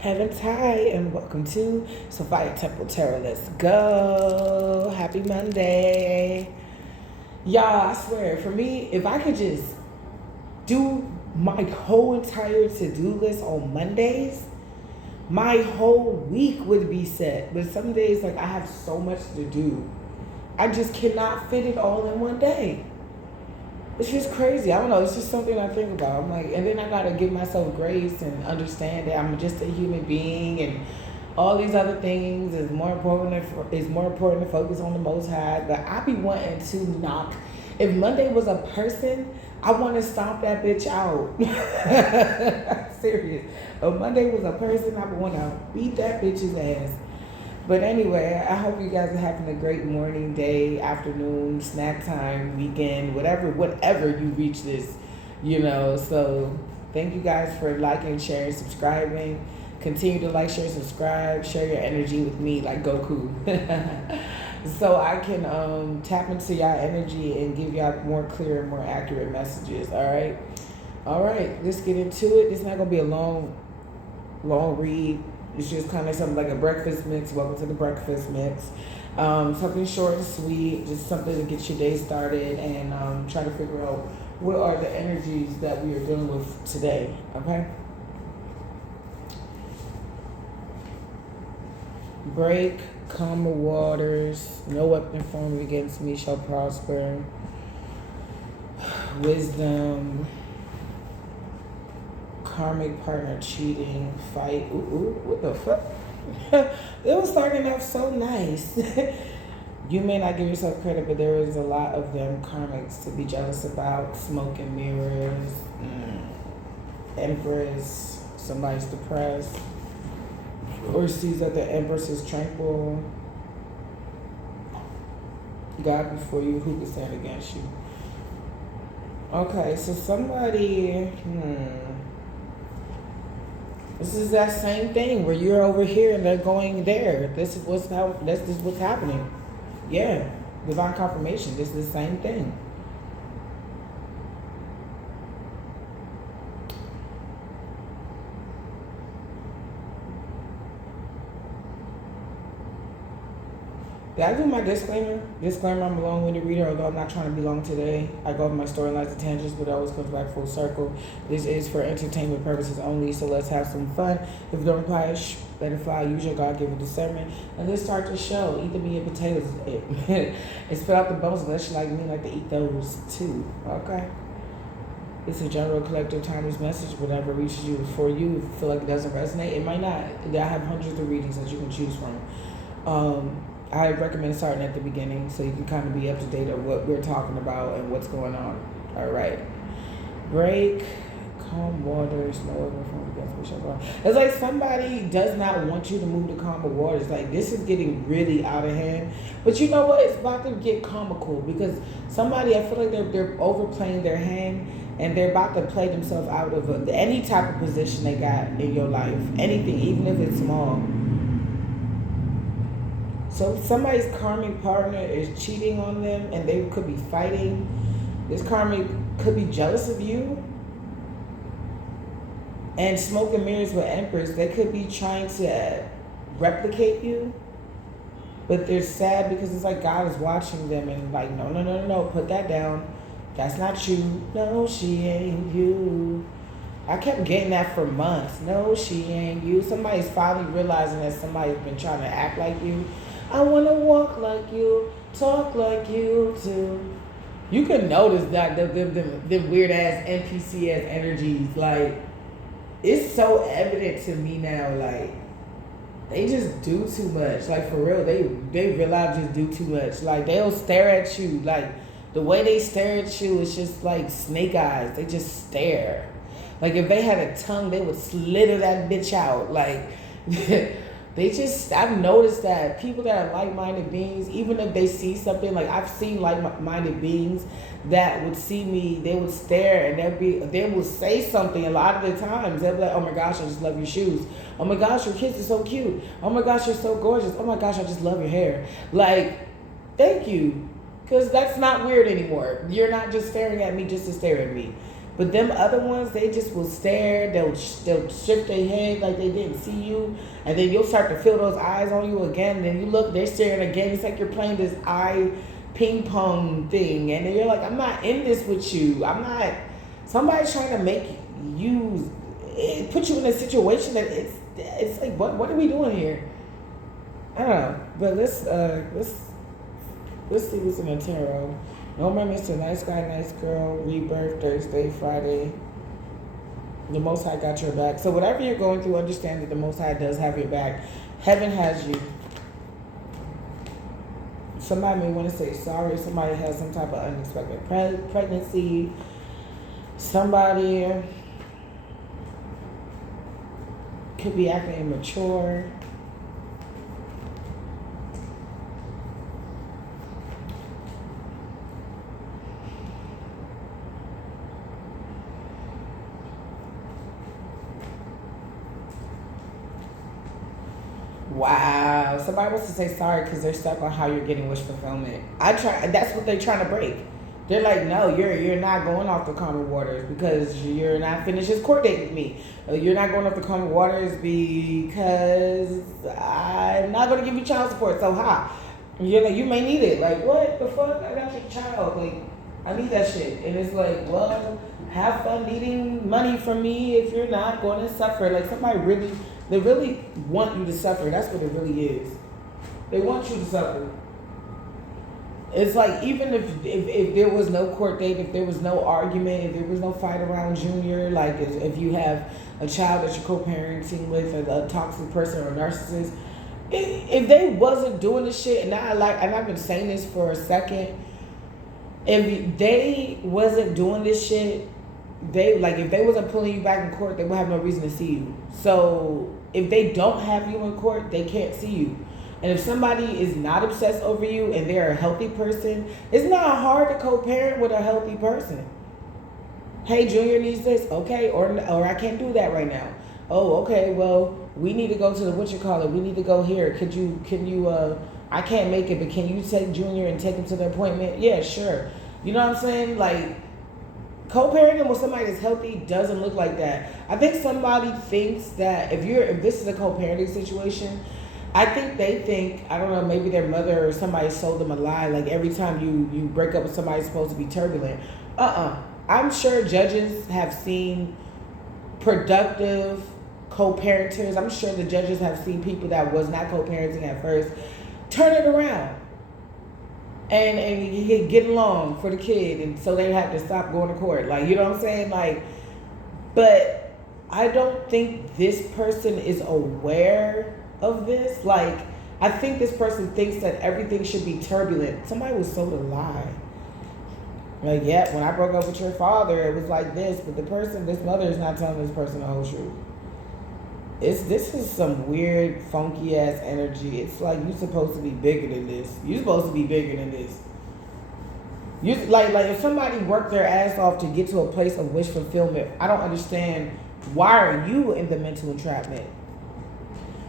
Heaven's High, and welcome to Sophia Temple Tarot. Let's go. Happy Monday. Y'all, I swear, for me, if I could just do my whole entire to-do list on Mondays, my whole week would be set. But some days, like, I have so much to do. I just cannot fit it all in one day. It's just crazy. I don't know. It's just something I think about. I'm like, and then I gotta give myself grace and understand that I'm just a human being, and all these other things is more important. Is more important to focus on the Most High. But I be wanting to knock. If Monday was a person, I want to stomp that bitch out. I'm serious. If Monday was a person, I would want to beat that bitch's ass. But anyway, I hope you guys are having a great morning, day, afternoon, snack time, weekend, whatever you reach this, So thank you guys for liking, sharing, subscribing. Continue to like, share, subscribe, share your energy with me like Goku. So I can tap into y'all energy and give y'all more clear and more accurate messages, all right? All right, let's get into it. It's not going to be a long read. It's just kind of something like a breakfast mix. Welcome to the breakfast mix. Something short and sweet, just something to get your day started and try to figure out what are the energies that we are dealing with today, okay? Break, calm the waters, no weapon formed against me shall prosper. Wisdom. Karmic partner cheating, fight. Ooh, what the fuck? It was starting off so nice. You may not give yourself credit, but there is a lot of them karmics to be jealous about. Smoke and mirrors. Empress. Somebody's depressed. Or sees that the Empress is tranquil. God before you, who can stand against you? Okay, so somebody... This is that same thing where you're over here and they're going there. This is what's happening. Yeah, divine confirmation. This is the same thing. Did I do my disclaimer? Disclaimer, I'm a long-winded reader, although I'm not trying to be long today. I go over my storylines and tangents, but it always comes back full circle. This is for entertainment purposes only, so let's have some fun. If you don't apply, let it fly. Use your God-given discernment. And let's start the show. Eat the meat and potatoes. And spit out the bones unless you like me, like to eat those too. Okay? It's a general collective timeless message. Whatever reaches you is for you. If you feel like it doesn't resonate, it might not. I have hundreds of readings that you can choose from. I recommend starting at the beginning so you can kind of be up to date on what we're talking about and what's going on. All right. Break, calm waters, no overflow against me. It's like somebody does not want you to move to calmer waters. Like, this is getting really out of hand. But you know what? It's about to get comical because somebody, I feel like they're overplaying their hand and they're about to play themselves out of any type of position they got in your life. Anything, even if it's small. So somebody's karmic partner is cheating on them and they could be fighting. This karmic could be jealous of you. And smoke and mirrors with Empress, they could be trying to replicate you. But they're sad because it's like God is watching them and like, no, put that down. That's not you. No, she ain't you. I kept getting that for months. No, she ain't you. Somebody's finally realizing that somebody's been trying to act like you. I want to walk like you, talk like you too. You can notice that them weird ass NPC ass energies. Like, it's so evident to me now. Like, they just do too much. Like, for real, they realize just do too much. Like, they'll stare at you. Like, the way they stare at you is just like snake eyes. They just stare. Like, if they had a tongue, they would slither that bitch out. Like, I've noticed that people that are like-minded beings, even if they see something, like I've seen like-minded beings that would see me, they would stare and they will say something a lot of the times. They'll be like, oh my gosh, I just love your shoes. Oh my gosh, your kids are so cute. Oh my gosh, you're so gorgeous. Oh my gosh, I just love your hair. Like, thank you. Because that's not weird anymore. You're not just staring at me just to stare at me. But them other ones, they just will stare. They'll shift their head like they didn't see you, and then you'll start to feel those eyes on you again. And then you look, they're staring again. It's like you're playing this eye ping pong thing, and then you're like, I'm not in this with you. I'm not. Somebody's trying to make you put you in a situation that it's like what are we doing here? I don't know. But let's see what's in the tarot. No more Mr. Nice Guy, Nice Girl, Rebirth, Thursday, Friday. The Most High got your back. So whatever you're going through, understand that the Most High does have your back. Heaven has you. Somebody may want to say sorry. Somebody has some type of unexpected pregnancy. Somebody could be acting immature. Wow. Somebody wants to say sorry because they're stuck on how you're getting wish fulfillment. That's what they're trying to break. They're like, no, you're not going off the calmer waters because you're not finished this court date with me. You're not going off the calmer waters because I'm not going to give you child support. So you're like, you may need it. Like, what the fuck? I got your child. Like, I need that shit. And it's like, well, have fun needing money from me if you're not going to suffer. Like, they really want you to suffer. That's what it really is. They want you to suffer. It's like, even if there was no court date, if there was no argument, if there was no fight around Junior, like if you have a child that you're co-parenting with, a toxic person or a narcissist, if they wasn't doing this shit, and I've been saying this for a second, if they wasn't doing this shit, if they wasn't pulling you back in court, they would have no reason to see you. So if they don't have you in court, they can't see you. And if somebody is not obsessed over you and they're a healthy person, it's not hard to co-parent with a healthy person. Hey, Junior needs this, okay, or I can't do that right now. Oh, okay, well, we need to go to we need to go here. Can you I can't make it, but can you take Junior and take him to the appointment? Yeah, sure. You know what I'm saying? Like, co-parenting with somebody that's healthy doesn't look like that. I think somebody thinks that if this is a co-parenting situation, I think they think, I don't know, maybe their mother or somebody sold them a lie. Like, every time you break up with somebody, it's supposed to be turbulent. I'm sure judges have seen productive co-parenters. I'm sure the judges have seen people that was not co-parenting at first turn it around and get along for the kid, and so they have to stop going to court. Like, you know what I'm saying? Like, but I don't think this person is aware of this. Like, I think this person thinks that everything should be turbulent. Somebody was sold a lie. Like, yeah, when I broke up with your father, it was like this, but this mother is not telling this person the whole truth. This is some weird, funky ass energy. It's like you're supposed to be bigger than this. You're supposed to be bigger than this. You like if somebody worked their ass off to get to a place of wish fulfillment, I don't understand, why are you in the mental entrapment?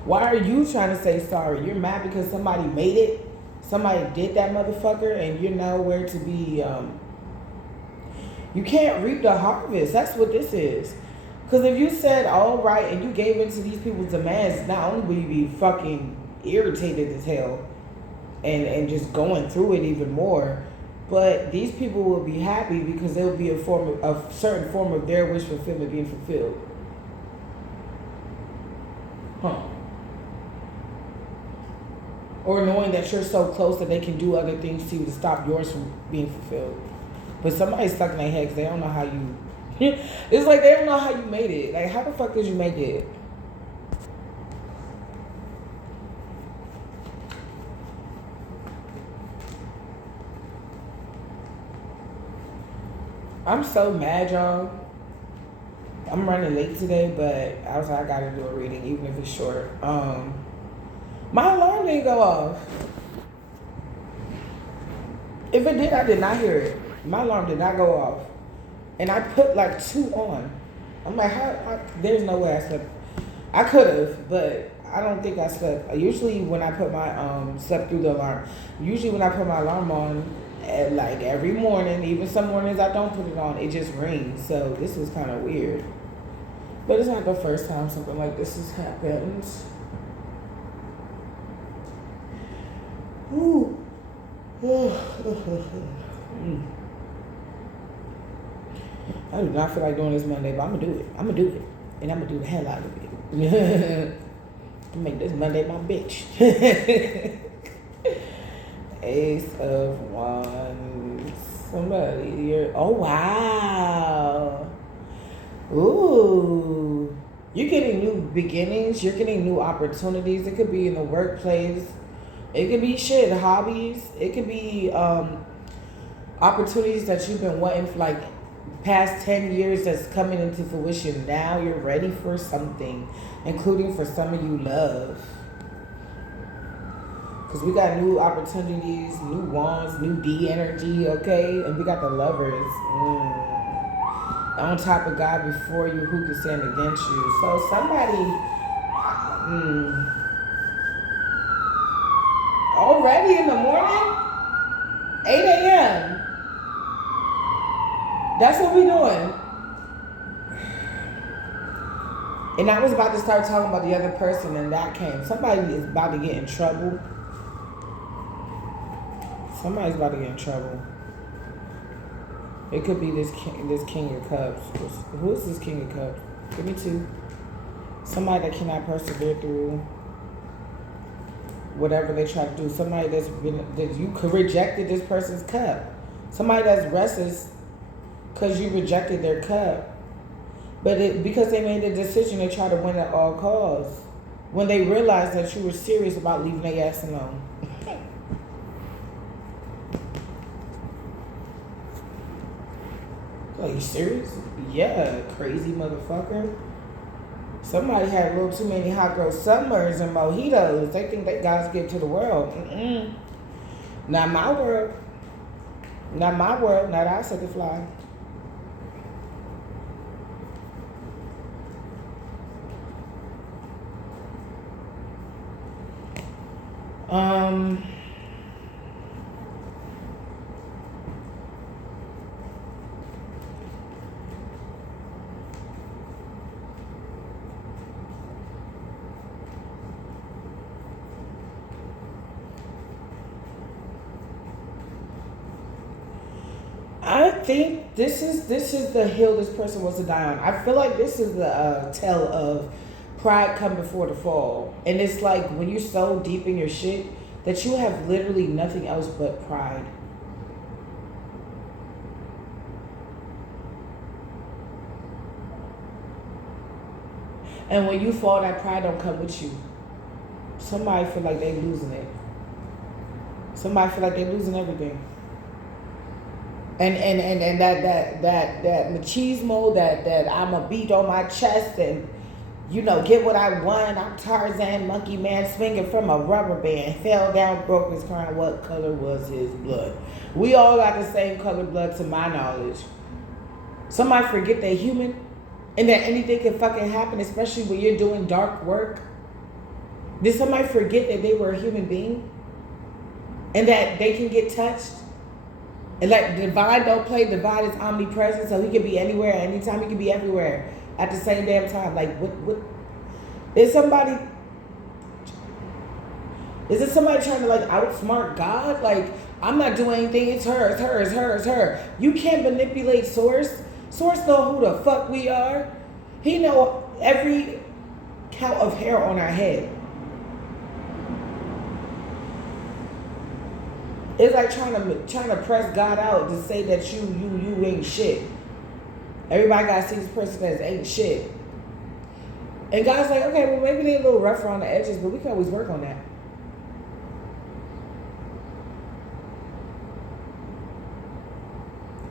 Why are you trying to say sorry? You're mad because somebody made it? Somebody did that motherfucker, and you're nowhere to be. You can't reap the harvest. That's what this is. Because if you said all right and you gave in to these people's demands, not only will you be fucking irritated as hell and just going through it even more, but these people will be happy because there will be a certain form of their wish fulfillment being fulfilled. Or knowing that you're so close that they can do other things to you to stop yours from being fulfilled. But somebody's stuck in their head because they don't know how you... It's like they don't know how you made it. Like, how the fuck did you make it? I'm so mad, y'all. I'm running late today, but I was like, I gotta do a reading, even if it's short. My alarm didn't go off. If it did, I did not hear it. My alarm did not go off. And I put like 2 on. I'm like, there's no way I slept. I could have, but I don't think I slept. Usually when I put my, slept through the alarm. Usually when I put my alarm on, And like every morning, even some mornings I don't put it on, it just rings. So this is kind of weird. But it's not the first time something like this has happened. Ooh. I do not feel like doing this Monday, but I'm gonna do it. I'm gonna do it. And I'm gonna do the hell out of it. Make this Monday my bitch. Ace of Wands. Somebody here. Oh, wow. Ooh. You're getting new beginnings. You're getting new opportunities. It could be in the workplace. It could be shit, hobbies. It could be opportunities that you've been wanting for like past 10 years that's coming into fruition. Now you're ready for something, including for some of you love. Because we got new opportunities, new wands, new D energy, okay? And we got the lovers. On top of God before you, who can stand against you? So somebody... already in the morning? 8 a.m. That's what we doing. And I was about to start talking about the other person, and that came. Somebody is about to get in trouble. Somebody's about to get in trouble. It could be this King of Cups. Who is this King of Cups? Give me two. Somebody that cannot persevere through whatever they try to do. Somebody that you rejected this person's cup. Somebody that's restless because you rejected their cup. But because they made a decision, they try to win at all costs. When they realized that you were serious about leaving their ass alone. Are you serious? Yeah, crazy motherfucker. Somebody had a little too many hot girl summers and mojitos. They think they guys give to the world. Not my world. Not my world. Not I said to fly. I think this is the hill this person wants to die on. I feel like this is the tale of pride come before the fall. And it's like when you're so deep in your shit that you have literally nothing else but pride. And when you fall, that pride don't come with you. Somebody feel like they losing it. Somebody feel like they losing everything. And that machismo, that I'm a beat on my chest and, you know, get what I want. I'm Tarzan, monkey man, swinging from a rubber band. Fell down, broke his crown. What color was his blood? We all got the same color blood to my knowledge. Somebody forget they're human and that anything can fucking happen, especially when you're doing dark work. Did somebody forget that they were a human being? And that they can get touched? And like divine don't play, divine is omnipresent, so he can be anywhere, anytime, he can be everywhere at the same damn time. Like what is somebody trying to like outsmart God? Like, I'm not doing anything, it's her, it's her, it's her, it's her. You can't manipulate Source. Source know who the fuck we are. He know every count of hair on our head. It's like trying to press God out to say that you ain't shit. Everybody gotta see this person as ain't shit. And God's like, okay, well maybe they're a little rougher on the edges, but we can always work on that.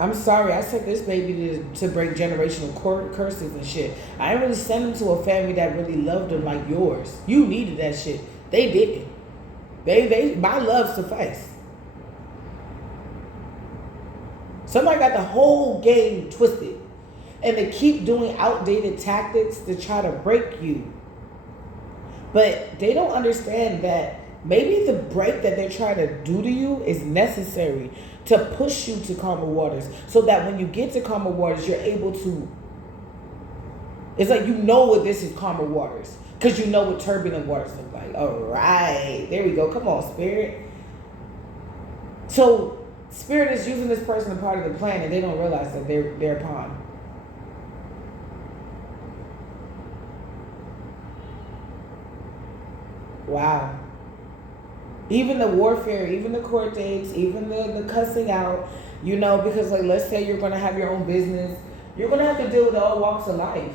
I'm sorry, I sent this baby to break generational curses and shit. I didn't really send him to a family that really loved him like yours. You needed that shit. They didn't. My love sufficed. Somebody got the whole game twisted. And they keep doing outdated tactics to try to break you. But they don't understand that Maybe the break that they're trying to do to you is necessary to push you to calmer waters, so that when you get to calmer waters, you're able to, it's like you know what this is calmer waters, because you know what turbulent waters look like. All right, there we go. Come on, Spirit. So Spirit is using this person a part of the plan, and they don't realize that they're a pawn. Wow. Even the warfare, even the court dates, even the cussing out, you know, because like, let's say you're going to have your own business. You're going to have to deal with all walks of life.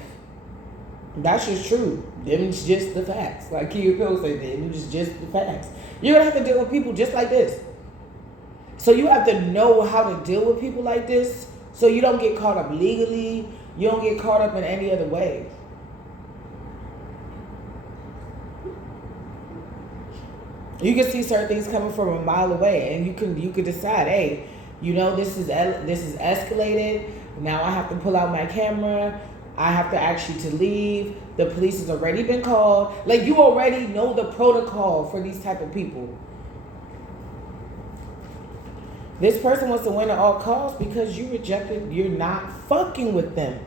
That's just true. Them's just the facts. Like Kia Pill said, them's just the facts. You're going to have to deal with people just like this. So you have to know how to deal with people like this, so you don't get caught up legally. You don't get caught up in any other way. You can see certain things coming from a mile away, and you can decide, hey, you know, this is escalated. Now I have to pull out my camera. I have to ask you to leave. The police has already been called. Like, you already know the protocol for these type of people. This person wants to win at all costs because you rejected. You're not fucking with them,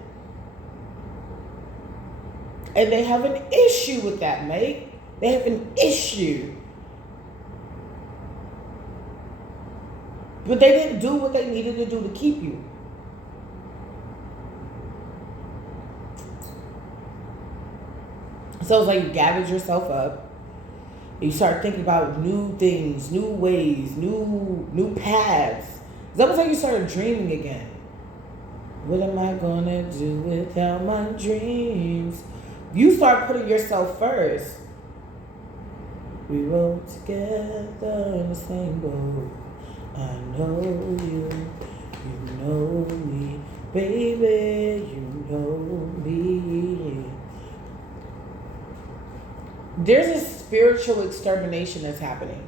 and they have an issue with that, mate. They have an issue. But they didn't do what they needed to do to keep you. So it's like you gathered yourself up. You start thinking about new things, new ways, new paths. It's almost like you started dreaming again. What am I gonna do without my dreams? You start putting yourself first. We rode together in the same boat. I know you know me, baby, you know me. There's a spiritual extermination that's happening.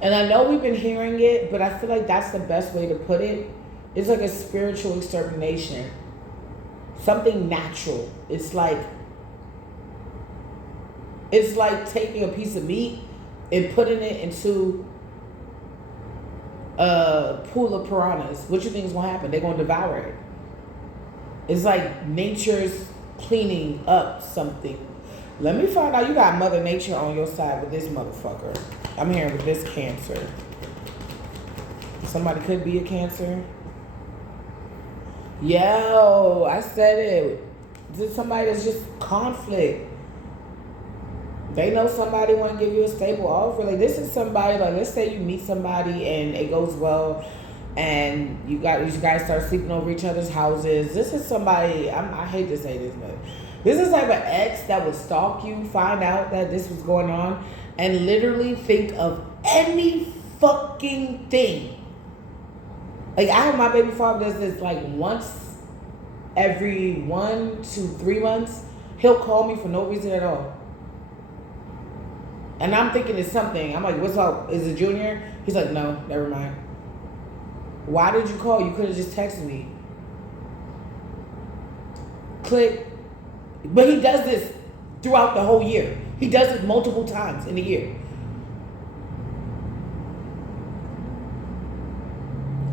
And I know we've been hearing it, but I feel like that's the best way to put it. It's like a spiritual extermination. Something natural. It's like taking a piece of meat and putting it into a pool of piranhas. What you think is going to happen? They're going to devour it. It's like nature's cleaning up something. Let me find out you got Mother Nature on your side with this motherfucker. I'm here with this Cancer. Somebody could be a Cancer. Yo, I said it. This is somebody that's just conflict. They know somebody want to give you a stable offer. Like, this is somebody, like, let's say you meet somebody and it goes well and you guys start sleeping over each other's houses. This is somebody, I hate to say this, but this is like an ex that would stalk you, find out that this was going on, and literally think of any fucking thing. Like, I have my baby father does this like once every 1 to 3 months. He'll call me for no reason at all. And I'm thinking it's something. I'm like, what's up? Is it Junior? He's like, no, never mind. Why did you call? You could have just texted me. Click. But he does this throughout the whole year. He does it multiple times in a year.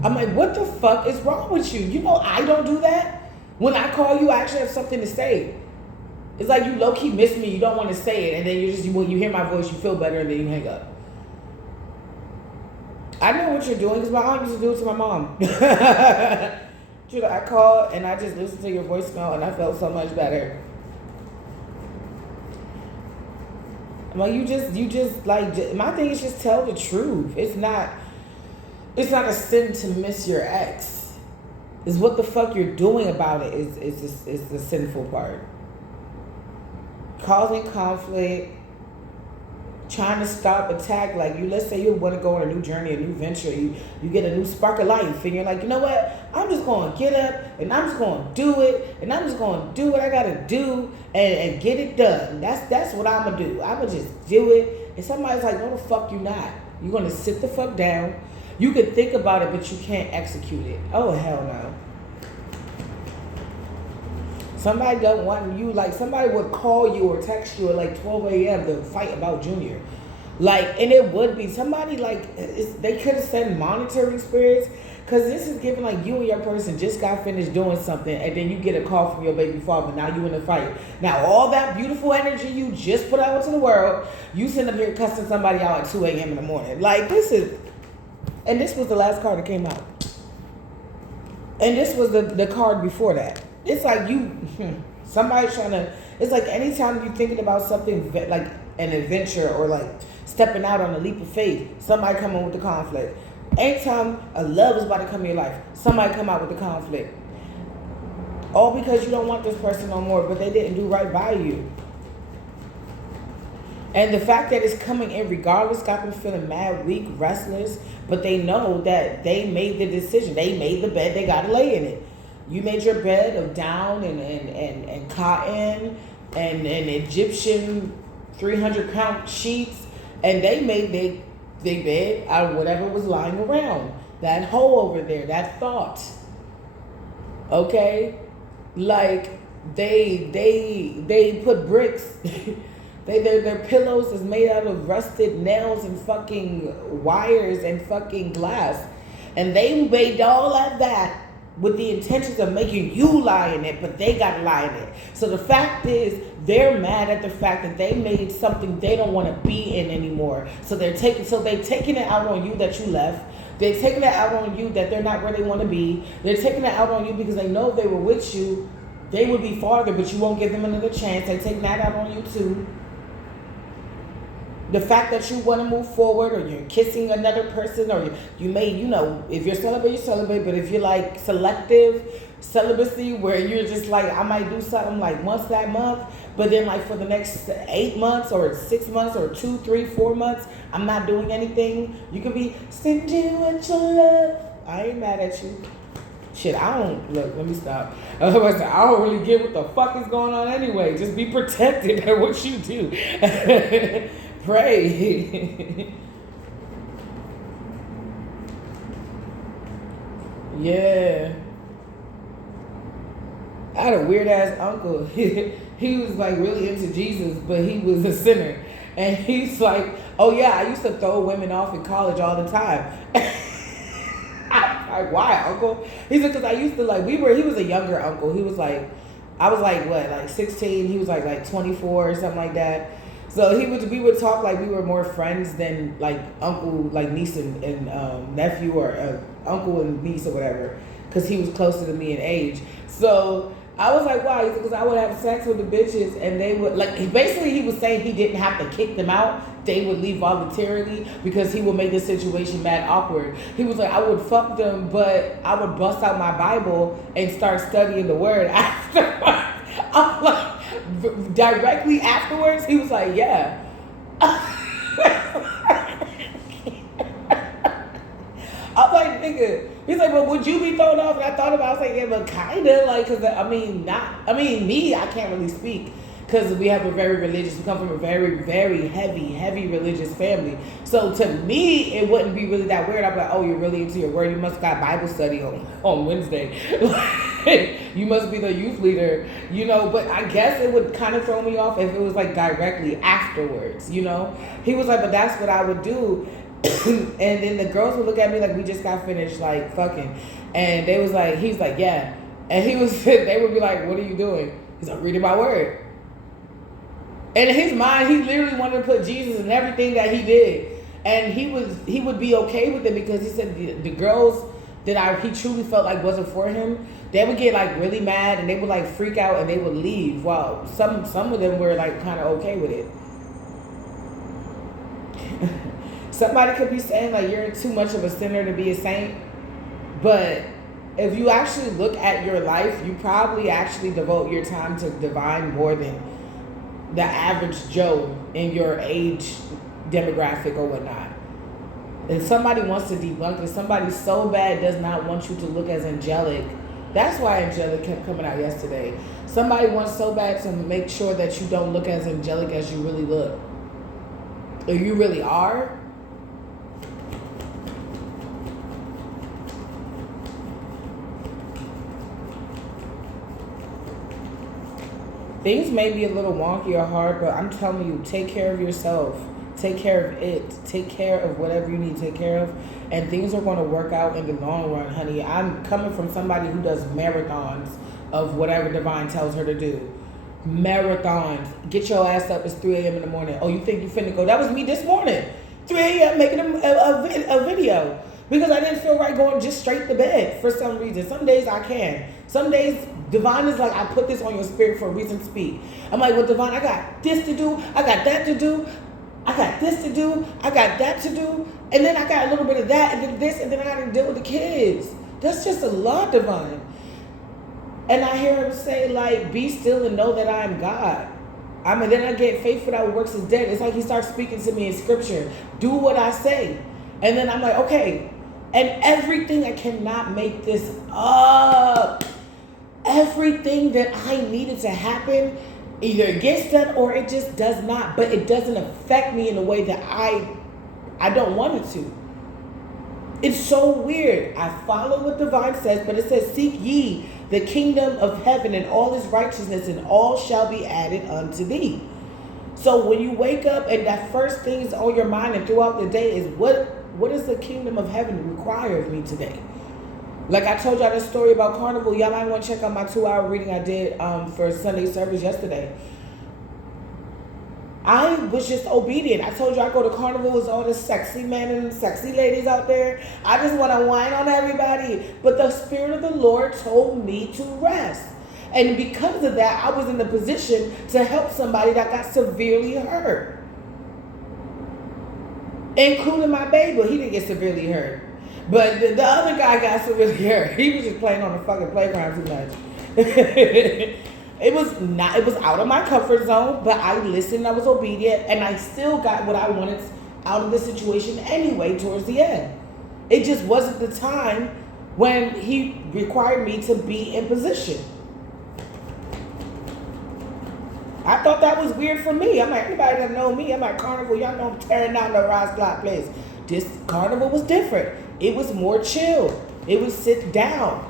I'm like, what the fuck is wrong with you? You know I don't do that. When I call you, I actually have something to say. It's like you low-key miss me, you don't want to say it, and then when you hear my voice, you feel better, and then you hang up. I know what you're doing, because my aunt used to do it to my mom. I called, and I just listened to your voicemail, and I felt so much better. I'm like, you just, like, my thing is just tell the truth. It's not a sin to miss your ex. It's what the fuck you're doing about it is the sinful part. Causing conflict, trying to stop attack. Like, let's say you want to go on a new journey, a new venture, you get a new spark of life, and you're like, you know what, I'm just going to get up and I'm just going to do it, and I'm just going to do what I got to do and get it done. That's what I'm going to do. I'm going to just do it. And somebody's like, no, the fuck you not. You're going to sit the fuck down. You can think about it, but you can't execute it. Oh, hell no. Somebody don't want you, like somebody would call you or text you at like 12 a.m. to fight about Junior. Like, and it would be somebody like, they could have said monitoring spirits. Because this is giving like you and your person just got finished doing something and then you get a call from your baby father. Now you in a fight. Now all that beautiful energy you just put out into the world, you send up here cussing somebody out at 2 a.m. in the morning. Like this is, and this was the last card that came out. And this was the card before that. It's like you, somebody trying to, it's like anytime you're thinking about something like an adventure or like stepping out on a leap of faith, somebody come in with the conflict. Anytime a love is about to come in your life, somebody come out with the conflict. All because you don't want this person no more, but they didn't do right by you. And the fact that it's coming in regardless got them feeling mad, weak, restless, but they know that they made the decision. They made the bed, they got to lay in it. You made your bed of down and cotton and Egyptian 300 count sheets, and they made they bed out of whatever was lying around. That hole over there, that thought. Okay? Like they put bricks. Their pillows is made out of rusted nails and fucking wires and fucking glass. And they made all of that with the intentions of making you lie in it, but they got to lie in it. So the fact is, they're mad at the fact that they made something they don't want to be in anymore. So they're taking it out on you that you left. They're taking it out on you that they're not where they want to be. They're taking it out on you because they know if they were with you, they would be farther, but you won't give them another chance. They're taking that out on you too. The fact that you want to move forward, or you're kissing another person, or you may, if you're celibate, you celebrate. But if you're like selective celibacy, where you're just like, I might do something like once that month, but then like for the next 8 months or 6 months or 2, 3, 4 months, I'm not doing anything. You can be stingy with your love. I ain't mad at you. Shit, let me stop. Otherwise, I don't really get what the fuck is going on anyway. Just be protected at what you do. Pray. Yeah. I had a weird ass uncle. He was like really into Jesus, but he was a sinner. And he's like, oh yeah, I used to throw women off in college all the time. Like, why, uncle? He said, because I used to he was a younger uncle. He was like, I was like, what, like 16? He was like 24 or something like that. So we would talk like we were more friends than like uncle, like niece and nephew, or uncle and niece or whatever, because he was closer to me in age. So I was like, why? Because I would have sex with the bitches and they would, basically he was saying he didn't have to kick them out. They would leave voluntarily because he would make the situation mad awkward. He was like, I would fuck them, but I would bust out my Bible and start studying the word afterwards. I'm like, directly afterwards, he was like, yeah. I'm like, nigga. He's like, well, would you be thrown off? And I thought about it. I was like, yeah, but kind of. Like, because, me, I can't really speak. Because we come from a very, very heavy religious family. So to me, it wouldn't be really that weird. I'm like, oh, you're really into your word. You must got Bible study on Wednesday. You must be the youth leader, But I guess it would kind of throw me off if it was like directly afterwards, He was like, but that's what I would do. And then the girls would look at me like we just got finished like fucking. And he's like, yeah. And they would be like, what are you doing? He's like, reading my word. And in his mind, he literally wanted to put Jesus in everything that he did. And he would be okay with it because he said the girls that he truly felt like wasn't for him, they would get like really mad and they would like freak out and they would leave. While some of them were like kind of okay with it. Somebody could be saying like you're too much of a sinner to be a saint, but if you actually look at your life, you probably actually devote your time to divine more than the average Joe in your age demographic or whatnot. If somebody wants to debunk it, somebody so bad does not want you to look as angelic. That's why angelic kept coming out yesterday. Somebody wants so bad to make sure that you don't look as angelic as you really look. Or you really are. Things may be a little wonky or hard, but I'm telling you, take care of yourself. Take care of it. Take care of whatever you need to take care of. And things are going to work out in the long run, honey. I'm coming from somebody who does marathons of whatever Divine tells her to do. Marathons. Get your ass up. It's 3 a.m. in the morning. Oh, you think you finna go? That was me this morning. 3 a.m. making a video. Because I didn't feel right going just straight to bed for some reason. Some days I can. Some days Divine is like, I put this on your spirit for a reason to speak. I'm like, well, Divine, I got this to do. I got that to do. I got this to do. I got that to do. And then I got a little bit of that and then this. And then I got to deal with the kids. That's just a lot, Divine. And I hear him say, like, be still and know that I am God. Then I get faith without works is dead. It's like he starts speaking to me in scripture. Do what I say. And then I'm like, okay. And everything, I cannot make this up. Everything that I needed to happen, either it gets done or it just does not. But it doesn't affect me in a way that I don't want it to. It's so weird. I follow what Divine says, but it says, seek ye the kingdom of heaven and all its righteousness, and all shall be added unto thee. So when you wake up and that first thing is on your mind and throughout the day is what does the kingdom of heaven require of me today? Like I told y'all this story about Carnival. Y'all might want to check out my 2-hour reading I did for Sunday service yesterday. I was just obedient. I told you I go to Carnival with all the sexy men and sexy ladies out there. I just want to whine on everybody. But the Spirit of the Lord told me to rest. And because of that, I was in the position to help somebody that got severely hurt. Including my baby. He didn't get severely hurt. But the other guy got severely hurt. He was just playing on the fucking playground too much. It was out of my comfort zone, but I listened, I was obedient, and I still got what I wanted out of the situation anyway towards the end. It just wasn't the time when he required me to be in position. I thought that was weird for me. I'm like, anybody that know me, I'm like, Carnival, y'all know I'm tearing down the Ross Block place. This Carnival was different. It was more chill. It was sit down.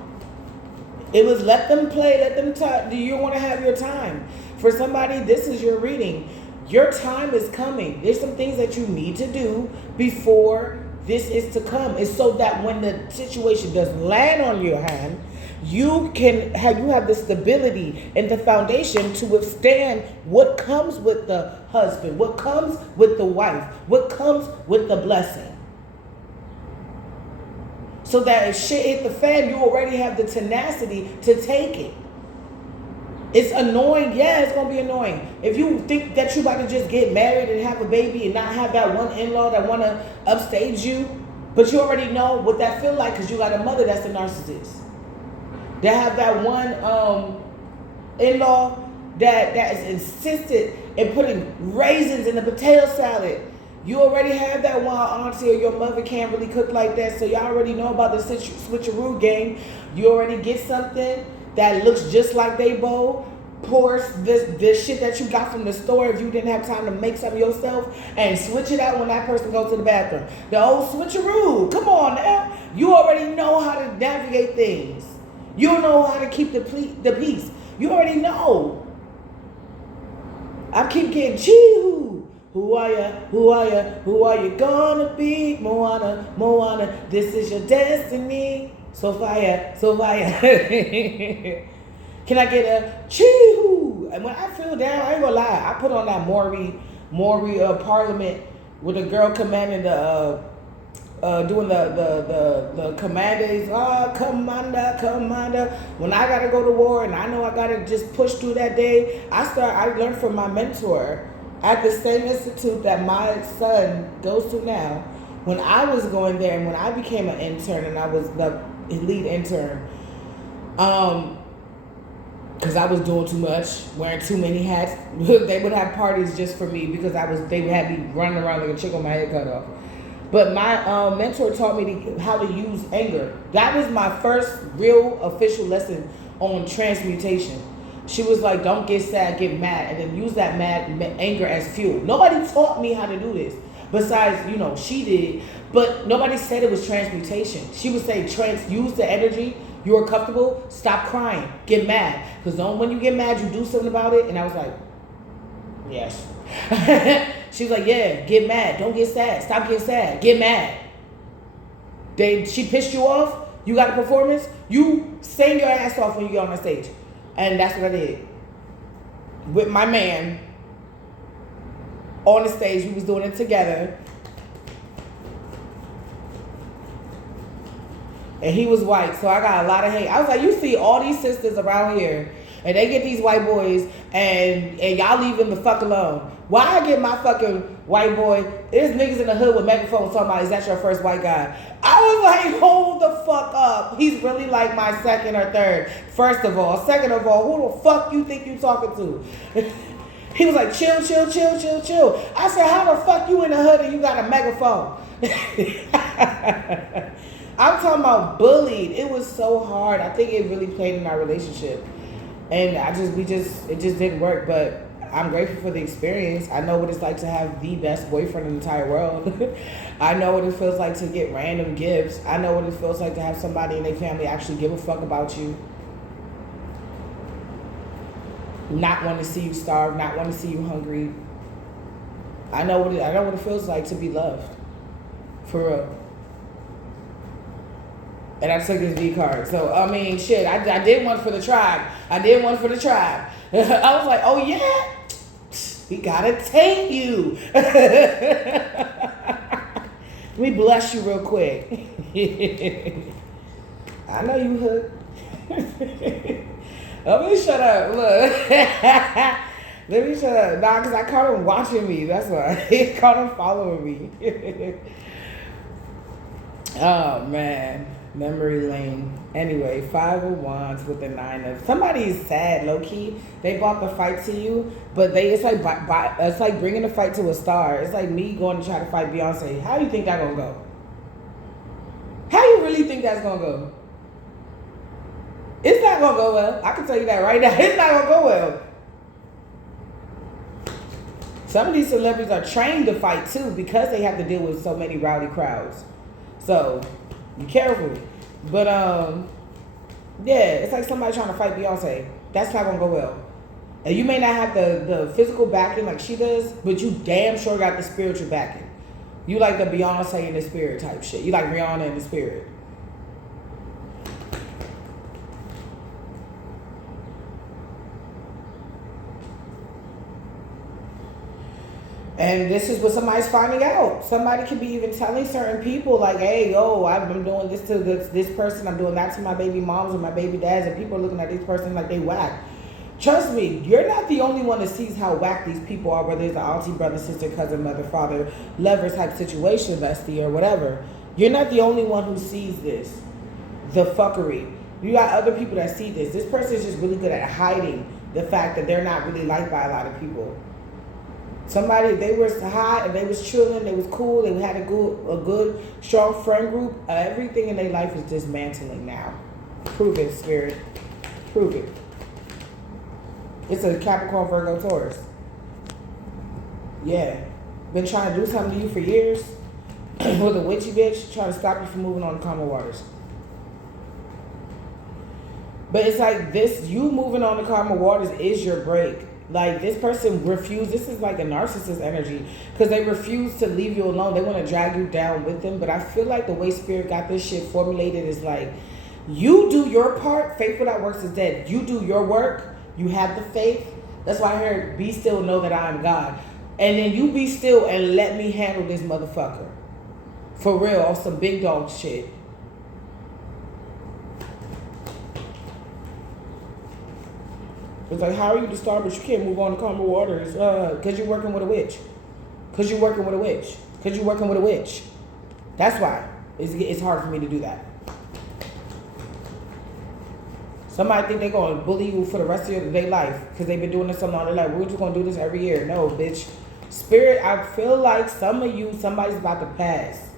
It was let them play, let them talk. Do you want to have your time? For somebody, this is your reading. Your time is coming. There's some things that you need to do before this is to come. It's so that when the situation does land on your hand, you have the stability and the foundation to withstand what comes with the husband, what comes with the wife, what comes with the blessing. So that if shit hit the fan, you already have the tenacity to take it. It's annoying. Yeah, it's going to be annoying. If you think that you're about to just get married and have a baby and not have that one in-law that want to upstage you, but you already know what that feel like because you got a mother that's a narcissist. They have that one in-law that is insistent in putting raisins in the potato salad. You already have that one auntie or your mother can't really cook like that, so y'all already know about the switcheroo game. You already get something that looks just like they bowl, pour this shit that you got from the store if you didn't have time to make something yourself, and switch it out when that person goes to the bathroom. The old switcheroo, come on now. You already know how to navigate things. You know how to keep the peace. You already know. I keep getting chee-hoo. Who are ya? Who are ya? Who are you gonna be? Moana, Moana, this is your destiny. Sophia, Sophia. Can I get a chee-hoo? And when I feel down, I ain't gonna lie, I put on that Maury Parliament with a girl commanding doing the commanders. Commander. When I gotta go to war and I know I gotta just push through that day, I learned from my mentor at the same institute that my son goes to now. When I was going there and when I became an intern and I was the lead intern, because I was doing too much, wearing too many hats. They would have parties just for me because they would have me running around like a chick with my head cut off. But my mentor taught me how to use anger. That was my first real official lesson on transmutation. She was like, don't get sad, get mad, and then use that anger as fuel. Nobody taught me how to do this. Besides, she did. But nobody said it was transmutation. She would say, use the energy You are comfortable? Stop crying. Get mad. Because when you get mad, you do something about it. And I was like, yes. She was like, yeah, get mad. Don't get sad. Stop getting sad. Get mad. She pissed you off. You got a performance. You sing your ass off when you get on the stage. And that's what I did. With my man on the stage. We was doing it together. And he was white, so I got a lot of hate. I was like, you see all these sisters around here, and they get these white boys, and y'all leave them the fuck alone. Why I get my fucking white boy? There's niggas in the hood with megaphones talking about, is that your first white guy? I was like, hold the fuck up. He's really like my second or third. First of all. Second of all, who the fuck you think you talking to? He was like, chill, chill, chill, chill, chill. I said, how the fuck you in the hood and you got a megaphone? I'm talking about bullied. It was so hard. I think it really played in our relationship. And it just didn't work. But I'm grateful for the experience. I know what it's like to have the best boyfriend in the entire world. I know what it feels like to get random gifts. I know what it feels like to have somebody in their family actually give a fuck about you. Not want to see you starve, not want to see you hungry. I know what it feels like to be loved. For real. And I took his V card. So, I mean, shit, I did one for the tribe. I was like, oh, yeah? We gotta take you. Let me bless you real quick. I know you hooked. Let me shut up. Look. Let me shut up. Nah, because I caught him watching me. That's why. He caught him following me. Oh, man. Memory lane. Anyway, 5 of Wands with the 9 of... Somebody is sad, low-key. They brought the fight to you, but it's like bringing the fight to a star. It's like me going to try to fight Beyonce. How do you think that's going to go? How you really think that's going to go? It's not going to go well. I can tell you that right now. It's not going to go well. Some of these celebrities are trained to fight, too, because they have to deal with so many rowdy crowds. So... be careful. But, yeah, it's like somebody trying to fight Beyonce. That's not going to go well. And you may not have the physical backing like she does, but you damn sure got the spiritual backing. You like the Beyonce in the spirit type shit. You like Rihanna in the spirit. And this is what somebody's finding out. Somebody could be even telling certain people like, hey, yo, I'm doing this to this person. I'm doing that to my baby moms and my baby dads. And people are looking at this person like they whack. Trust me, you're not the only one that sees how whack these people are, whether it's an auntie, brother, sister, cousin, mother, father, lover type situation, bestie, or whatever. You're not the only one who sees this. The fuckery. You got other people that see this. This person is just really good at hiding the fact that they're not really liked by a lot of people. Somebody, they was hot and they was chilling, they was cool, they had a good, strong friend group. Everything in their life is dismantling now. Prove it, Spirit. Prove it. It's a Capricorn, Virgo, Taurus. Yeah. Been trying to do something to you for years. With a witchy bitch, trying to stop you from moving on to calmer waters. But it's like this, you moving on to calmer waters is your break. Like, this person refused. This is like a narcissist energy because they refuse to leave you alone. They want to drag you down with them. But I feel like the way Spirit got this shit formulated is like, you do your part. Faith without works is dead. You do your work. You have the faith. That's why I heard, be still, know that I am God. And then you be still and let me handle this motherfucker. For real, on some big dog shit. It's like, how are you the star, but you can't move on to calmer waters? Because you're working with a witch. Because you're working with a witch. Because you're working with a witch. That's why. It's hard for me to do that. Somebody think they're going to bully you for the rest of their life because they've been doing this so long. They're like, we're just going to do this every year. No, bitch. Spirit, I feel like some of you, somebody's about to pass.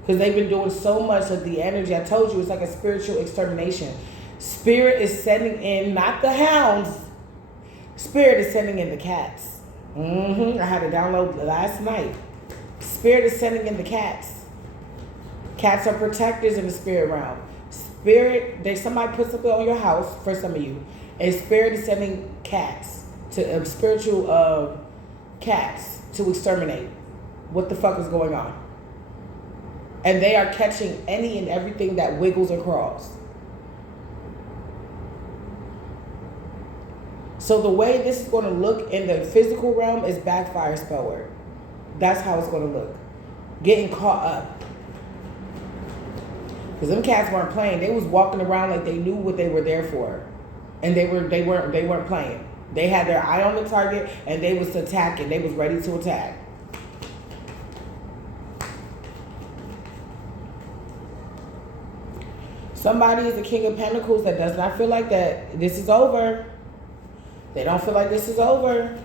Because they've been doing so much of the energy. I told you, it's like a spiritual extermination. Spirit is sending in, not the hounds. Spirit is sending in the cats. I had to download last night. Spirit is sending in the cats. Cats are protectors in the spirit realm. Spirit, there's somebody put something on your house for some of you, and Spirit is sending cats to spiritual cats to exterminate. What the fuck is going on? And they are catching any and everything that wiggles or crawls. So the way this is going to look in the physical realm is backfire spell word. That's how it's going to look. Getting caught up. Because them cats weren't playing. They was walking around like they knew what they were there for. And they weren't playing. They had their eye on the target and they was attacking. They was ready to attack. Somebody is the King of Pentacles that does not feel like that this is over. They don't feel like this is over.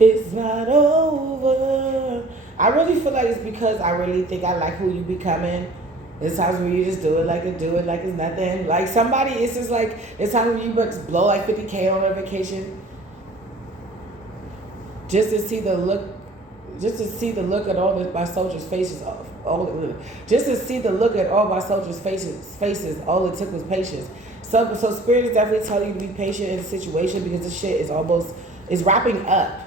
It's not over. I really feel like it's because I really think I like who you becoming. There's times where you just do it like it's nothing. Like somebody, it's just like, it's time when you blow like 50K on a vacation. Just to see the look at all my soldiers' faces off. Just to see the look at all my soldiers' faces, all it took was patience. So Spirit is definitely telling you to be patient in the situation because this shit is wrapping up.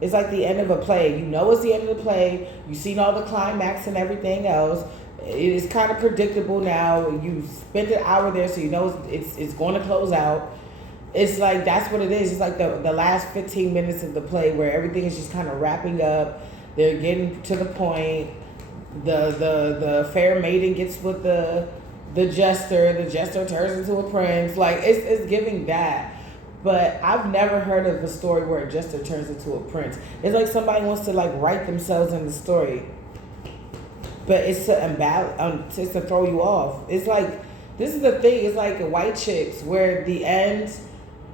It's like the end of a play. You know it's the end of the play. You've seen all the climax and everything else. It is kind of predictable now. You spent an hour there, so you know it's going to close out. It's like, that's what it is. It's like the last 15 minutes of the play where everything is just kind of wrapping up. They're getting to the point. The fair maiden gets with the jester. The jester turns into a prince. Like, it's giving that. But I've never heard of a story where a jester turns into a prince. It's like somebody wants to like write themselves in the story. But it's it's to throw you off. It's like, this is the thing. It's like White Chicks where the end,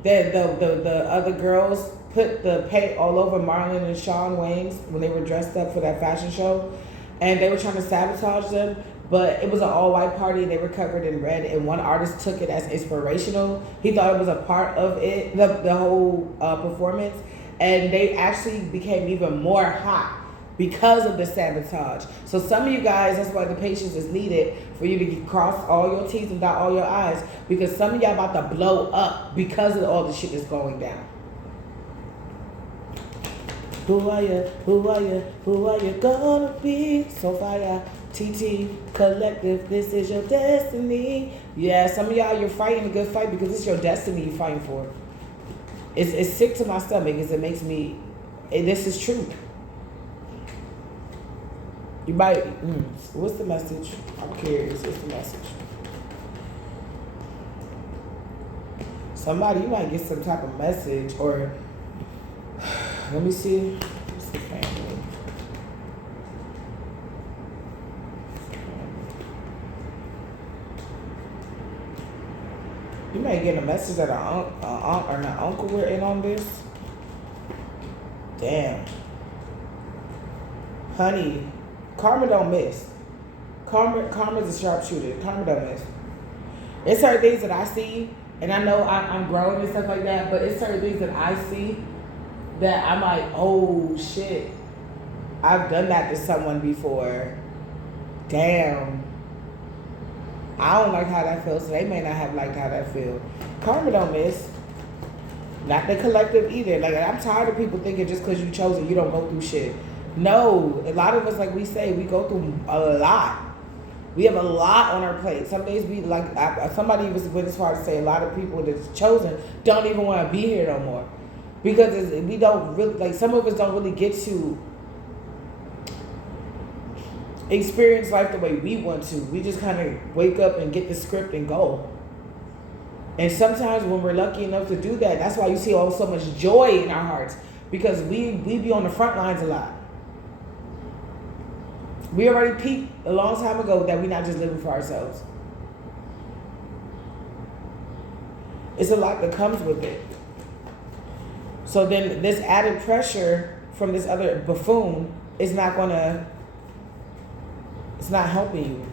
the other girls put the paint all over Marlon and Shawn Wayans when they were dressed up for that fashion show. And they were trying to sabotage them. But it was an all-white party and they were covered in red. And one artist took it as inspirational. He thought it was a part of it, the whole performance. And they actually became even more hot because of the sabotage. So some of you guys, that's why the patience is needed for you to cross all your T's and dot all your I's, because some of y'all about to blow up because of all the shit that's going down. Who are you? Who are you? Who are you gonna be? Sophia, TT, Collective, this is your destiny. Yeah, some of y'all, you're fighting a good fight because it's your destiny you're fighting for. It's sick to my stomach because it makes me, and this is true. You might, what's the message? I'm curious, what's the message? Somebody, you might get some type of message or, let me see. What's the family? You may get a message that an aunt or an uncle were in on this. Damn. Honey, karma don't miss. Karma's a sharpshooter. Karma don't miss. It's certain things that I see, and I know I'm growing and stuff like that, but it's certain things that I see that I'm like, oh shit, I've done that to someone before. Damn. I don't like how that feels, so they may not have liked how that feels. Karma don't miss. Not the collective either. Like, I'm tired of people thinking just because you chose it, you don't go through shit. No, a lot of us, like we say, we go through a lot. We have a lot on our plate. Some days we, like, somebody went as far as to say a lot of people that's chosen don't even want to be here no more. Because we don't really, like, some of us don't really get to experience life the way we want to. We just kind of wake up and get the script and go. And sometimes when we're lucky enough to do that, that's why you see so much joy in our hearts. Because we be on the front lines a lot. We already peaked a long time ago that we're not just living for ourselves. It's a lot that comes with it. So then this added pressure from this other buffoon is not gonna, it's not helping you.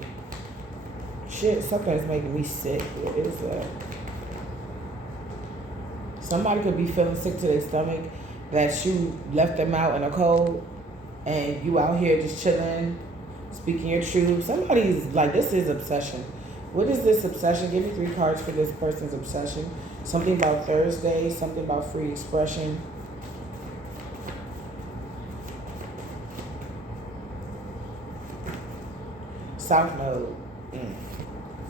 Shit, something's making me sick. What is that? Somebody could be feeling sick to their stomach that you left them out in a cold and you out here just chilling, speaking your truth. Somebody's like, this is obsession. What is this obsession? Give me 3 cards for this person's obsession. Something about Thursday, something about free expression. South Node.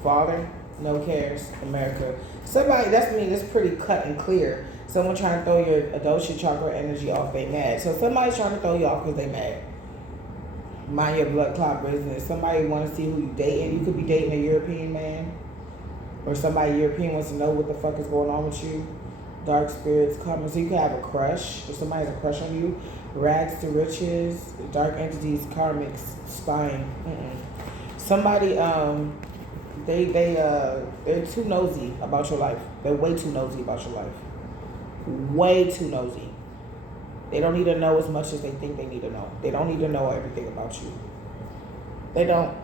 Father, no cares, America. Somebody, that's me, that's pretty cut and clear. Someone trying to throw your Adoshi chakra energy off, they mad. So somebody's trying to throw you off because they mad. Mind your blood clot business. Somebody want to see who you dating. You could be dating a European man. Or somebody European wants to know what the fuck is going on with you. Dark spirits coming. So you could have a crush. Or somebody has a crush on you. Rags to riches. Dark entities, karmics, spying. Somebody, they're too nosy about your life. They're way too nosy about your life. Way too nosy. They don't need to know as much as they think they need to know. They don't need to know everything about you. They don't.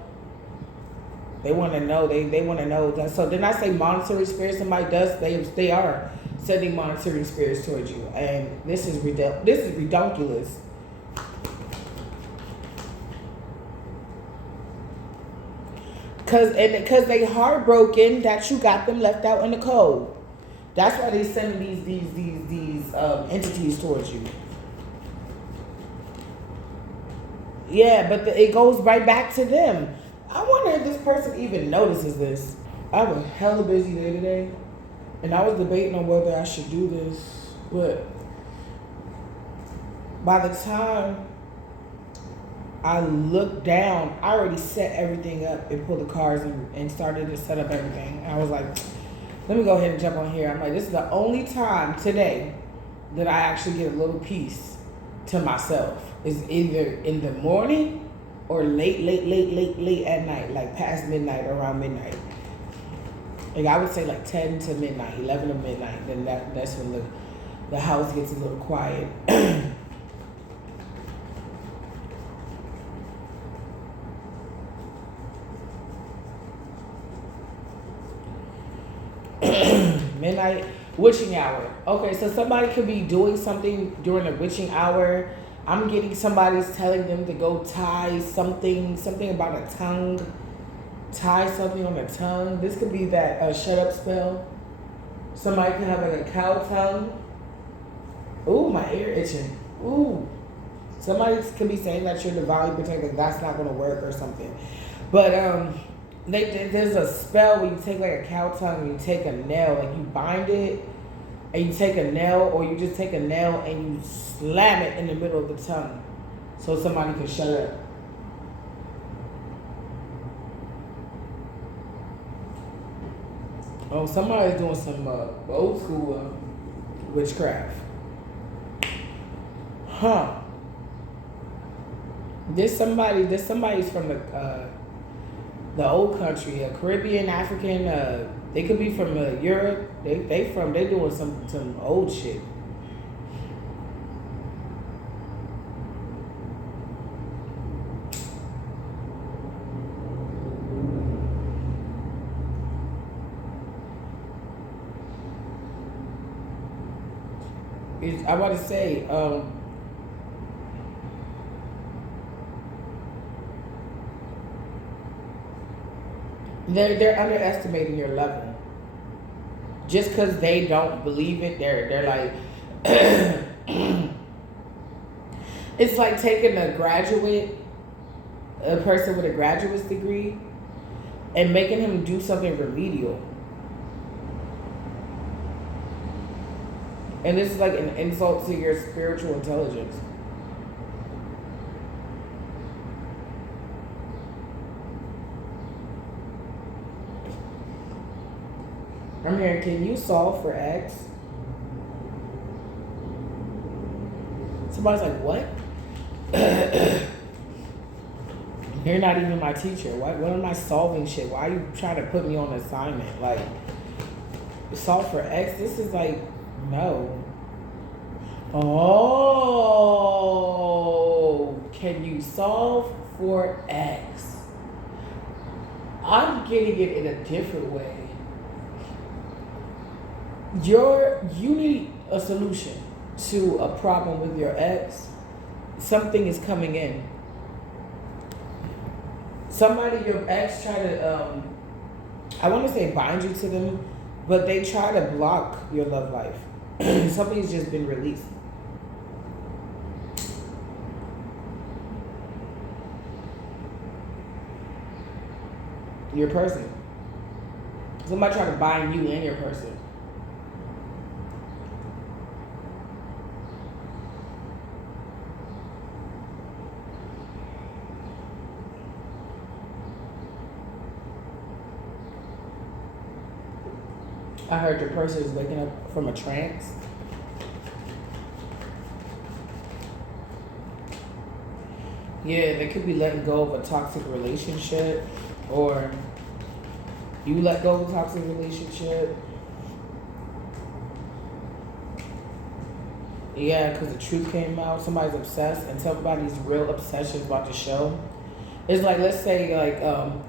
They want to know. They want to know that. So didn't I say monitoring spirits? Somebody does. They are sending monitoring spirits towards you, and this is ridiculous. Because they heartbroken that you got them left out in the cold. That's why they sending these entities towards you. Yeah, but it goes right back to them. I wonder if this person even notices this. I have a hella busy day today, and I was debating on whether I should do this, but by the time I looked down, I already set everything up and pulled the cards and started to set up everything. I was like, let me go ahead and jump on here. I'm like, this is the only time today that I actually get a little peace to myself. It's either in the morning or late at night, like past midnight, around midnight. Like I would say like 10 to midnight, 11 to midnight. Then that's when the house gets a little quiet. Midnight witching hour. Okay, so somebody could be doing something during the witching hour. I'm getting somebody's telling them to go tie something about a tongue. Tie something on the tongue. This could be that shut up spell. Somebody could have like a cow tongue. Ooh, my ear itching. Ooh. Somebody could be saying that you're divinely protected. That's not going to work or something. But there's a spell where you take like a cow tongue and you take a nail and you bind it, and you take a nail, or you just take a nail and you slam it in the middle of the tongue so somebody can shut up. Oh, somebody's doing some old school witchcraft. Huh. There's somebody's from the old country, Caribbean, African, they could be from Europe. They doing some old shit. I want to say, they're underestimating your level. Just because they don't believe it, they're like, it's like taking a person with a graduate's degree, and making him do something remedial. And this is like an insult to your spiritual intelligence. I'm hearing, can you solve for X? Somebody's like, what? You're not even my teacher. What am I solving shit? Why are you trying to put me on assignment? Like, solve for X? This is like, no. Oh, can you solve for X? I'm getting it in a different way. You need a solution to a problem with your ex. Something is coming in. Somebody, your ex, tried to I want to say bind you to them, but they try to block your love life. Somebody's just been released. Your person. Somebody try to bind you and your person. I heard your person is waking up from a trance. Yeah, they could be letting go of a toxic relationship, or you let go of a toxic relationship. Yeah, because the truth came out. Somebody's obsessed, and somebody's real obsession is about to show. It's like, let's say, like,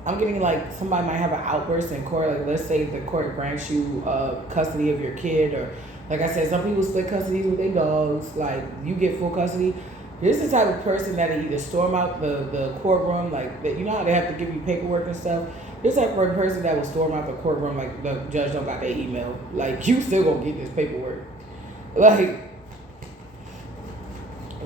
I'm getting like somebody might have an outburst in court. Like, let's say the court grants you custody of your kid, or like I said, some people split custody with their dogs. Like, you get full custody. This is the type of person that either storm out the courtroom, like, you know how they have to give you paperwork and stuff. This type of person that will storm out the courtroom like the judge don't got their email. Like, you still gonna get this paperwork. Like,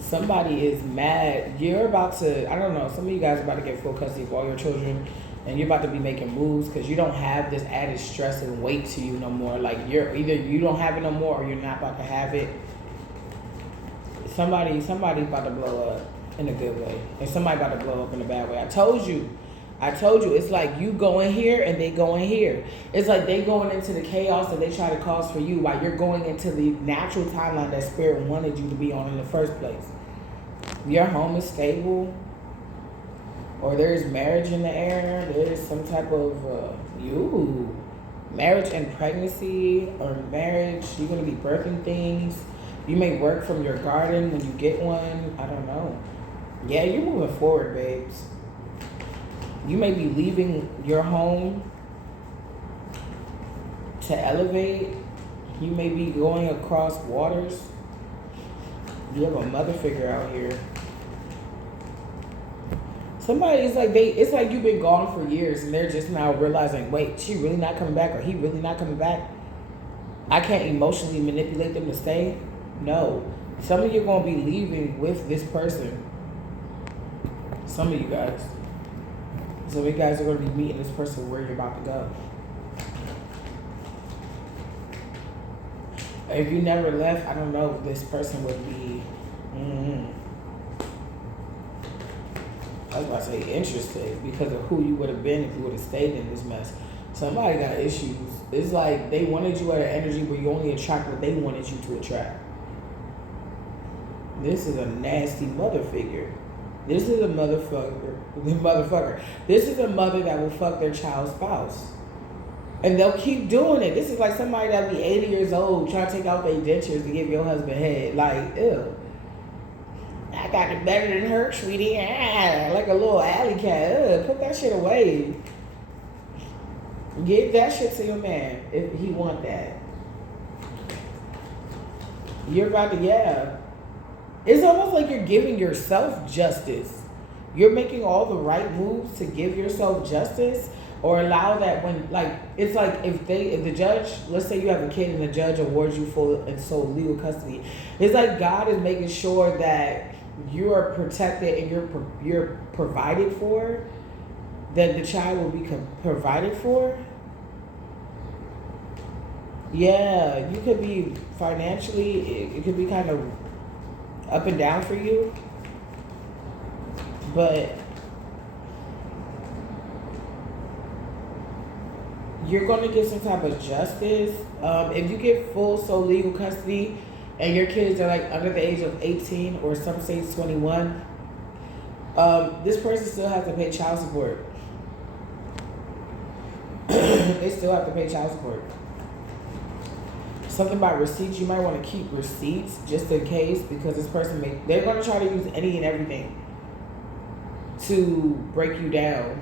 somebody is mad. You're about to, I don't know, some of you guys are about to get full custody of all your children, and you're about to be making moves because you don't have this added stress and weight to you no more. Like, you're either you don't have it no more, or you're not about to have it. Somebody's about to blow up in a good way, and somebody about to blow up in a bad way. I told you, it's like you going here and they going here. It's like they going into the chaos that they try to cause for you, while you're going into the natural timeline that Spirit wanted you to be on in the first place. Your home is stable, or there's marriage in the air. There's some type of marriage and pregnancy, or marriage. You're gonna be birthing things. You may work from your garden when you get one. I don't know. Yeah, you're moving forward, babes. You may be leaving your home to elevate. You may be going across waters. You have a mother figure out here. Somebody is like it's like you've been gone for years and they're just now realizing, wait, she really not coming back, or he really not coming back. I can't emotionally manipulate them to stay. No. Some of you are going to be leaving with this person. Some of you guys. So you guys are going to be meeting this person where you're about to go. If you never left, I don't know if this person would be, I was about to say interested, because of who you would have been if you would have stayed in this mess. Somebody got issues. It's like they wanted you at an energy where you only attract what they wanted you to attract. This is a nasty mother figure. This is a motherfucker. This is a mother that will fuck their child's spouse. And they'll keep doing it. This is like somebody that'll be 80 years old trying to take out their dentures to give your husband head. Like, ew. I got it better than her, sweetie. Like a little alley cat. Put that shit away. Give that shit to your man if he want that. You're about to, yeah. It's almost like you're giving yourself justice. You're making all the right moves to give yourself justice, or allow that when, like, it's like if the judge, let's say you have a kid and the judge awards you full and sole legal custody. It's like God is making sure that you are protected and you're provided for, that the child will be provided for. Yeah, you could be financially, it could be kind of up and down for you, but you're going to get some type of justice. If you get full sole legal custody and your kids are like under the age of 18, or some say 21, this person still has to pay child support. They still have to pay child support. Something about receipts. You might want to keep receipts just in case, because this person they're going to try to use any and everything to break you down.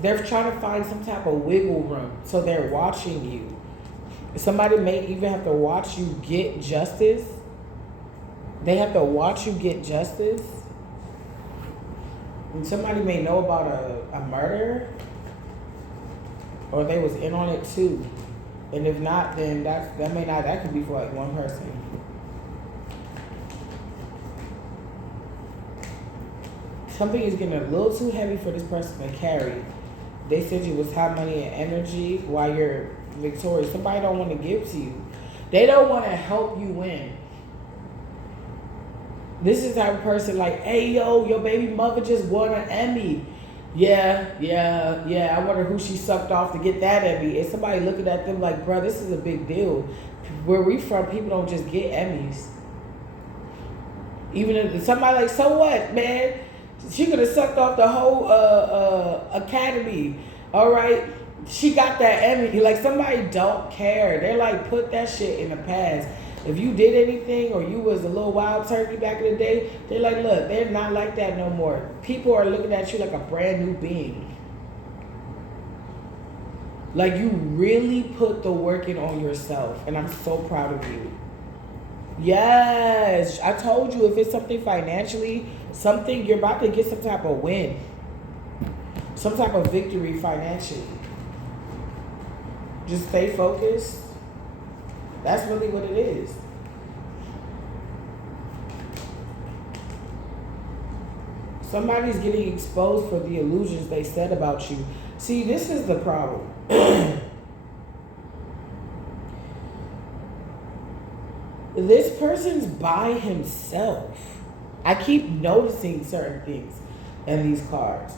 They're trying to find some type of wiggle room, so they're watching you. Somebody may even have to watch you get justice They have to watch you get justice. And somebody may know about a murder, or they was in on it too. And if not, then that could be for like one person. Something is getting a little too heavy for this person to carry. They said you was time, money, and energy while you're victorious. Somebody don't want to give to you. They don't want to help you win. This is the type of person like, hey, yo, your baby mother just won an Emmy. Yeah. I wonder who she sucked off to get that Emmy. And somebody looking at them like, bro, this is a big deal. Where we from, people don't just get Emmys. Even if somebody like, so what, man? She could have sucked off the whole academy. All right? She got that Emmy. Like, somebody don't care. They're like, put that shit in the past. If you did anything or you was a little wild turkey back in the day, they're like, look, they're not like that no more. People are looking at you like a brand new being. Like, you really put the work in on yourself. And I'm so proud of you. Yes. I told you, if it's something financially, something, you're about to get some type of win. Some type of victory financially. Just stay focused. That's really what it is. Somebody's getting exposed for the illusions they said about you. See, this is the problem. This person's by himself. I keep noticing certain things in these cards.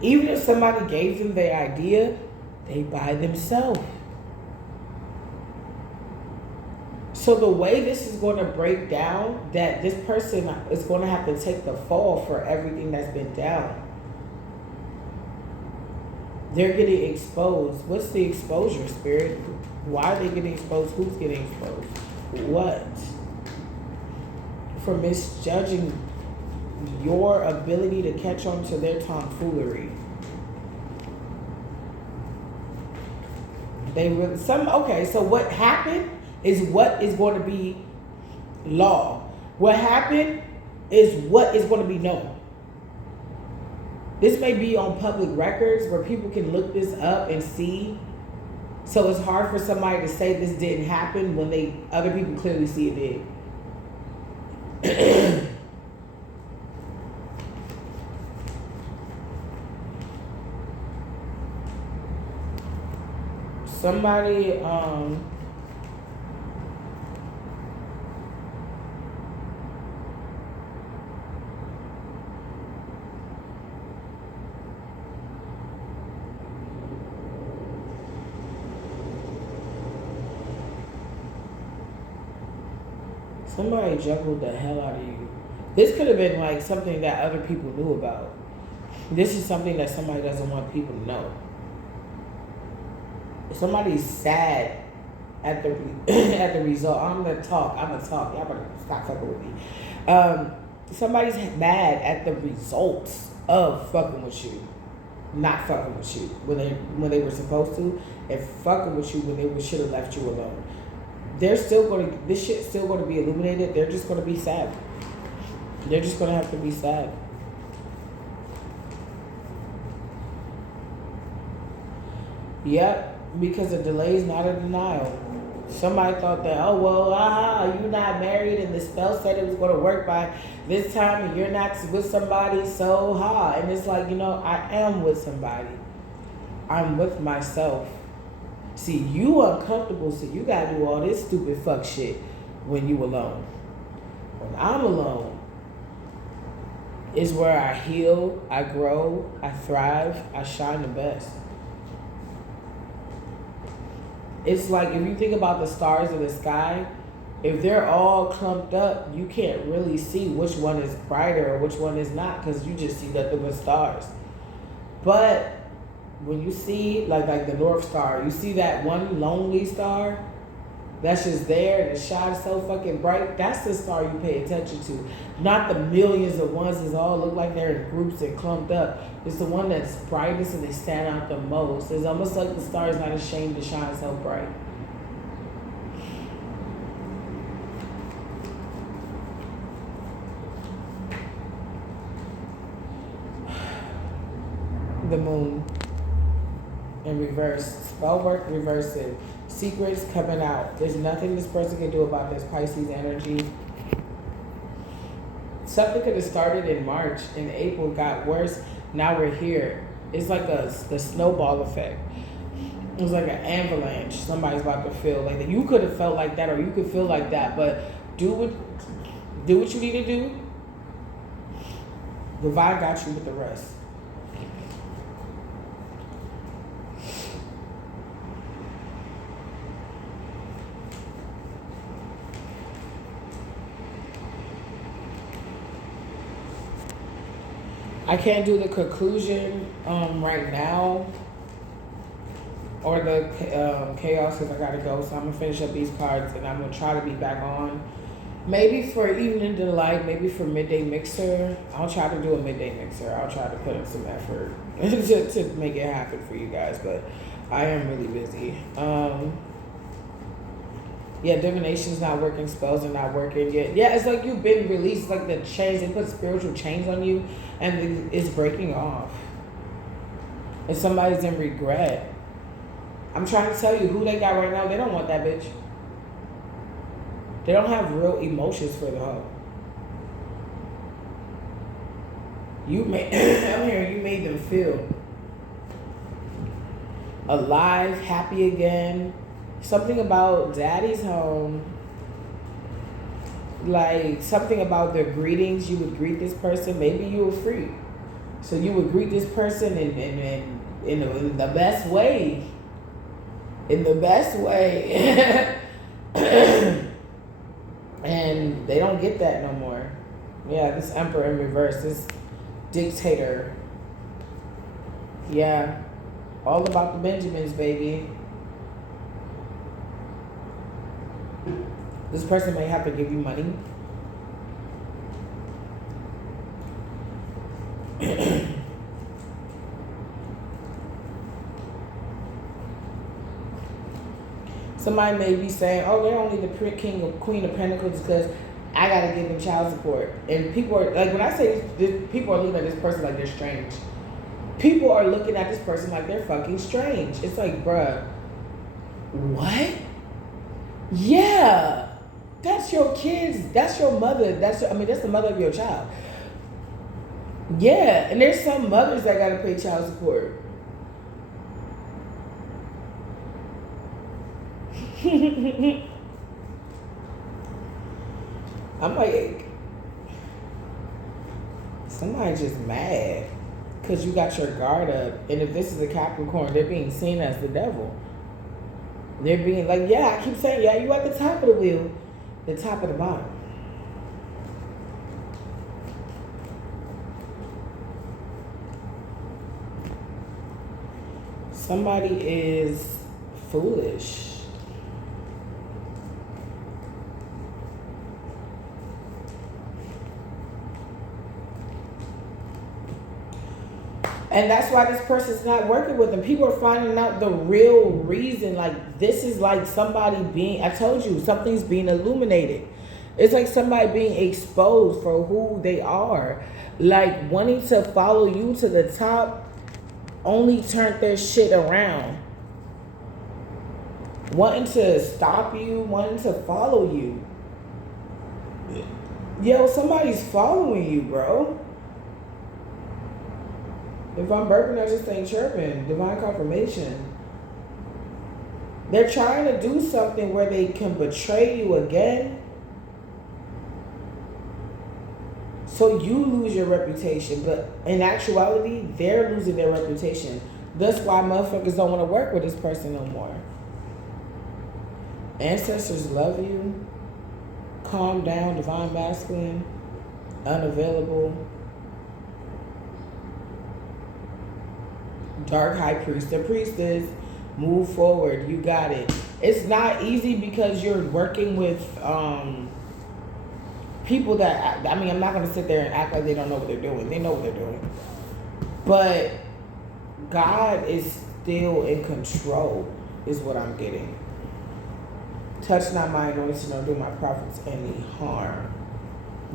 Even if somebody gave them the idea, they by themselves. So the way this is going to break down, that this person is going to have to take the fall for everything that's been down. They're getting exposed. What's the exposure, Spirit? Why are they getting exposed? Who's getting exposed? What? For misjudging your ability to catch on to their tomfoolery. Okay, so what happened is what is going to be law. What happened is what is going to be known. This may be on public records where people can look this up and see. So it's hard for somebody to say this didn't happen when other people clearly see it did. Somebody Somebody juggled the hell out of you. This could have been like something that other people knew about. This is something that somebody doesn't want people to know. Somebody's sad at the at the result. I'm gonna talk. Y'all better stop fucking with me. Somebody's mad at the results of fucking with you, not fucking with you when they were supposed to, and fucking with you when they should have left you alone. This shit's still gonna be illuminated. They're just gonna be sad. They're just gonna have to be sad. Yep, because a delay is not a denial. Somebody thought that, oh, well, you're not married and the spell said it was going to work by this time and you're not with somebody, so and it's like, I am with somebody. I'm with myself. See, you uncomfortable, so you got to do all this stupid fuck shit when you alone. When I'm alone, is where I heal, I grow, I thrive, I shine the best. It's like, if you think about the stars in the sky, if they're all clumped up, you can't really see which one is brighter or which one is not, because you just see nothing but stars. But when you see, like the North Star, you see that one lonely star that's just there and it shines so fucking bright, that's the star you pay attention to. Not the millions of ones that all look like they're in groups and clumped up. It's the one that's brightest and they stand out the most. It's almost like the star is not ashamed to shine so bright. the moon in reverse. Spell work, reverse it. Secrets coming out. There's nothing this person can do about this Pisces energy. Something could have started in March, in April, got worse. Now we're here. It's like the snowball effect. It was like an avalanche. Somebody's about to feel like that. You could have felt like that, or you could feel like that, but do what you need to do. Divine got you with the rest. I can't do the conclusion right now, or the chaos, because I gotta go. So I'm gonna finish up these cards, and I'm gonna try to be back on. Maybe for Evening Delight, maybe for Midday Mixer. I'll try to do a Midday Mixer. I'll try to put in some effort to make it happen for you guys, but I am really busy. Yeah, divination's not working, spells are not working yet. Yeah, it's like you've been released, like the chains, they put spiritual chains on you, and it's breaking off. And somebody's in regret. I'm trying to tell you, who they got right now, they don't want that bitch. They don't have real emotions for the hoe. I'm hearing you made them feel alive, happy again. Something about daddy's home. Like something about their greetings. You would greet this person. Maybe you were free. So you would greet this person in the best way. In the best way. And they don't get that no more. Yeah, this emperor in reverse, this dictator. Yeah, all about the Benjamins, baby. This person may have to give you money. Somebody may be saying, oh, they're only the king or queen of pentacles because I got to give them child support. And people are, like, when I say this, people are looking at this person like they're strange. People are looking at this person like they're fucking strange. It's like, bruh, what? Yeah, that's your kids. That's your mother. That's the mother of your child. Yeah, and there's some mothers that got to pay child support. I'm like, somebody's just mad because you got your guard up. And if this is a Capricorn, they're being seen as the devil. They're being like, yeah, I keep saying, yeah, you at the top of the wheel, the top of the bottom. Somebody is foolish. And that's why this person's not working with them. People are finding out the real reason. Like, this is like somebody being, I told you, something's being illuminated. It's like somebody being exposed for who they are. Like, wanting to follow you to the top only turned their shit around. Wanting to stop you, wanting to follow you. Yo, somebody's following you, bro. If I'm burping, I just ain't chirping. Divine confirmation. They're trying to do something where they can betray you again. So you lose your reputation. But in actuality, they're losing their reputation. That's why motherfuckers don't want to work with this person no more. Ancestors love you. Calm down, divine masculine. Unavailable. Dark high priest or priestess, move forward. You got it. It's not easy because you're working with people that, I mean, I'm not going to sit there and act like they don't know what they're doing. They know what they're doing. But God is still in control, is what I'm getting. Touch not my anointing, nor do my prophets any harm.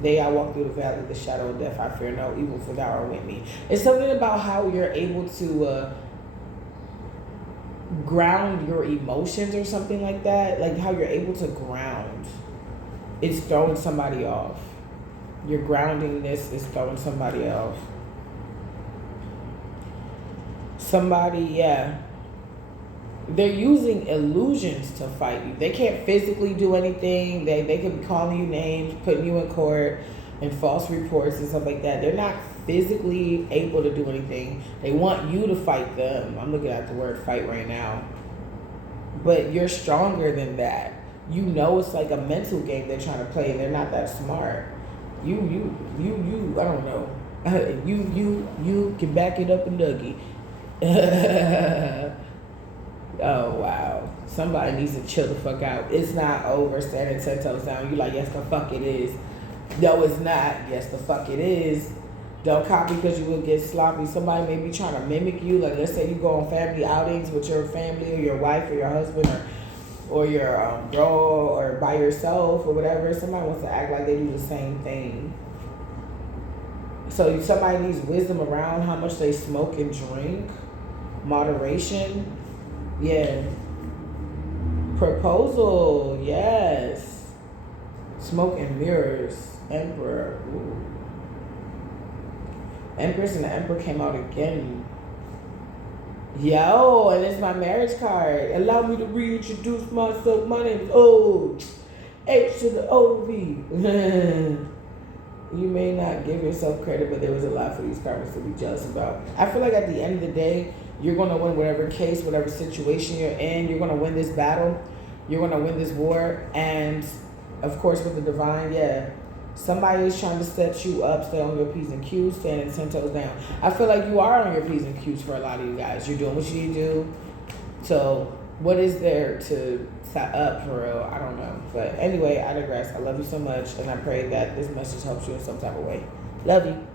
Day I walk through the valley of the shadow of death, I fear no evil, for thou art with me. It's something about how you're able to ground your emotions or something like that. Like how you're able to ground. It's throwing somebody off. Your groundingness is throwing somebody off. Somebody, yeah. They're using illusions to fight you. They can't physically do anything. They could be calling you names, putting you in court, and false reports and stuff like that. They're not physically able to do anything. They want you to fight them. I'm looking at the word fight right now. But you're stronger than that. You know it's like a mental game they're trying to play, and they're not that smart. You, I don't know. You can back it up and Dougie. Oh, wow. Somebody needs to chill the fuck out. It's not over standing 10 toes down. You like, yes, the fuck it is. No, it's not. Yes, the fuck it is. Don't copy because you will get sloppy. Somebody may be trying to mimic you. Like, let's say you go on family outings with your family or your wife or your husband or your girl or by yourself or whatever. Somebody wants to act like they do the same thing. So somebody needs wisdom around how much they smoke and drink. Moderation. Yeah. Proposal. Yes. Smoke and mirrors. Emperor. Ooh. Empress and the Emperor came out again. Yo, and it's my marriage card. Allow me to reintroduce myself. My name is O. H to the O-V. You may not give yourself credit, but there was a lot for these karmas to be jealous about. I feel like at the end of the day, you're going to win whatever case, whatever situation you're in. You're going to win this battle. You're going to win this war. And, of course, with the divine, yeah, somebody is trying to set you up, stay on your P's and Q's, standing 10 toes down. I feel like you are on your P's and Q's for a lot of you guys. You're doing what you need to do. So what is there to set up for real? I don't know. But anyway, I digress. I love you so much. And I pray that this message helps you in some type of way. Love you.